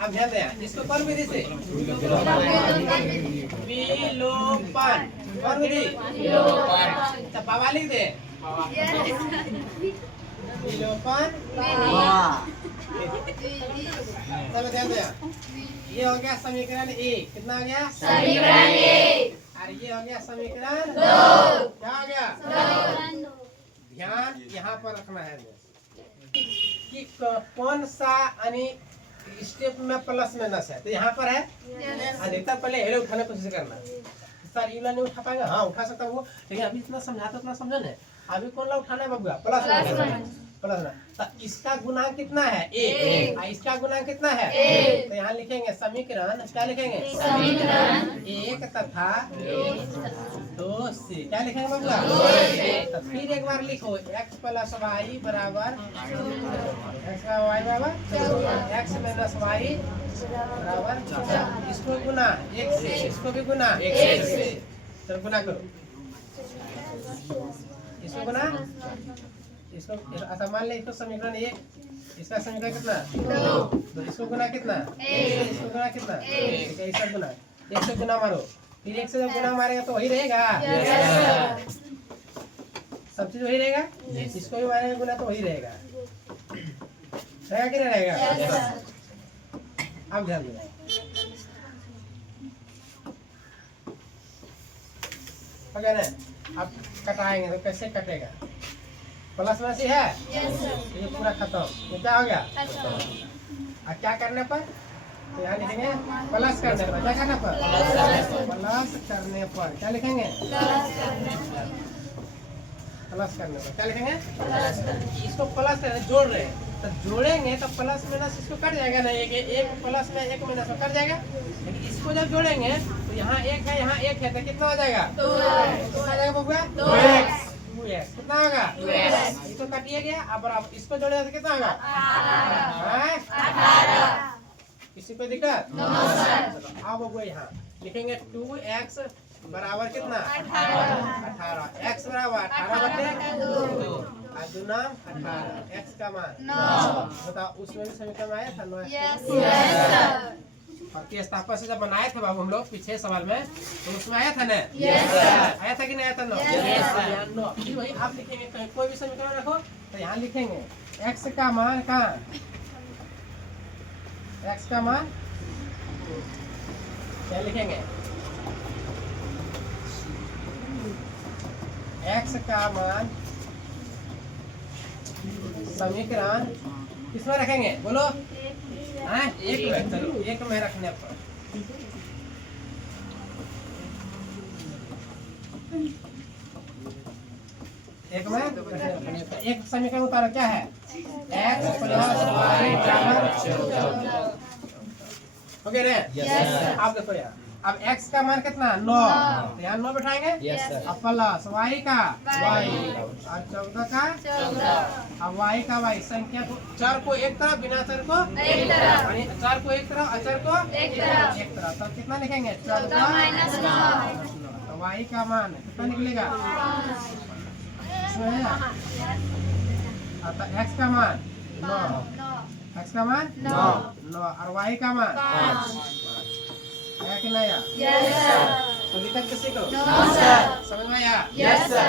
अब ध्यान दें इसको कौन विधि से विलोपन कौन विधि अच्छा बाबा लिख दे विलोपन चलो ध्यान दें ये हो गया समीकरण एक कितना हो गया समीकरण एक और ये हो गया समीकरण दो क्या हो गया समीकरण दो ध्यान यहाँ पर रखना है कि कौन सा यानी स्टेप में प्लस माइनस है तो यहाँ पर है अधिकतर पहले हेलो उठाने की कोशिश करना सर यूला नहीं उठा पाएगा हाँ उठा सकता वो लेकिन अभी इतना समझाता उतना समझा नहीं अभी कौन ला उठाना है बबुआ प्लस ना तो इसका गुणांक कितना है एक इसका गुणांक कितना है तो यहाँ लिखेंगे समीकरण क्या लिखेंगे समीकरण एक तथा दो से क्या लिखेंगे बबुआ तो फिर एक बार लिखो x प्लस वाई बराबर x माइनस वाई बराबर इसको गुना एक से इसको भी गुना एक से चलो गुना करो इसको गुना इसको अच्छा मान ले इसको समीकरण एक इसका समीकरण कितना तो इसको गुना कितना इसको गुना कितना इसका गुना एक से गुना मारो फिर एक से जब गुना मारेगा तो वही रहेगा सब चीज वही रहेगा इसको भी मारेगा गुना तो वही रहेगा कि नहीं रहेगा अब ध्यान दो अगर अब कटाएंगे तो कैसे कटेगा प्लस में से है ये पूरा खत्म ये क्या हो गया और क्या करने पर तो यहाँ लिखेंगे प्लस करने पर क्या करने पर प्लस करने पर क्या लिखेंगे प्लस करने पर क्या लिखेंगे इसको प्लस करने जोड़ रहे हैं तो जोड़ेंगे तो प्लस माइनस इसको कट जाएगा ना एक प्लस में एक माइनस में कट जाएगा लेकिन इसको जब जोड़ेंगे तो यहाँ एक है यहाँ एक है तो कितना हो जाएगा तो आ जाएगा बबुआ 2x कितना होगा इसको काटिए गया अब आप इसको जोड़े तो कितना होगा 18 किसी को दिक्कत अब वो यहाँ लिखेंगे 2x बराबर कितना 18 x बराबर 18 बटे दुना 18 x का मान बताओ उसमें भी समीकरण आया था ना और केस तापा से जब बनाए थे बाबू हम लोग पिछले सवाल में तो उसमें आया था ना आया था कि नहीं आया था नो फिर वही आप लिखेंगे कोई भी समीकरण रखो तो यहाँ लिखेंगे x का मान कहाँ x का मान क्या लिखेंगे x का मान समीकरण किसमें रखेंगे बोलो हाँ एक में चलो एक में रखने पर एक में एक समीकरण उतारो क्या है x प्लस वाई बराबर हो गया रे आप देखो यार अब x का मान कितना 9 तो यहाँ 9 बैठाएंगे अब प्लस y का y और 14 का 14 अब y का y संख्या को चर को एक तरफ बिना चर को एक तरफ चर को एक तरफ अचर को एक तरफ तो कितना लिखेंगे 14 माइनस 9 तो y का मान कितना निकलेगा तो x का मान 9 x का मान 9 और y का मान 5 आया कि नहीं आया? तो दिक्कत किसी को? समझ में आया?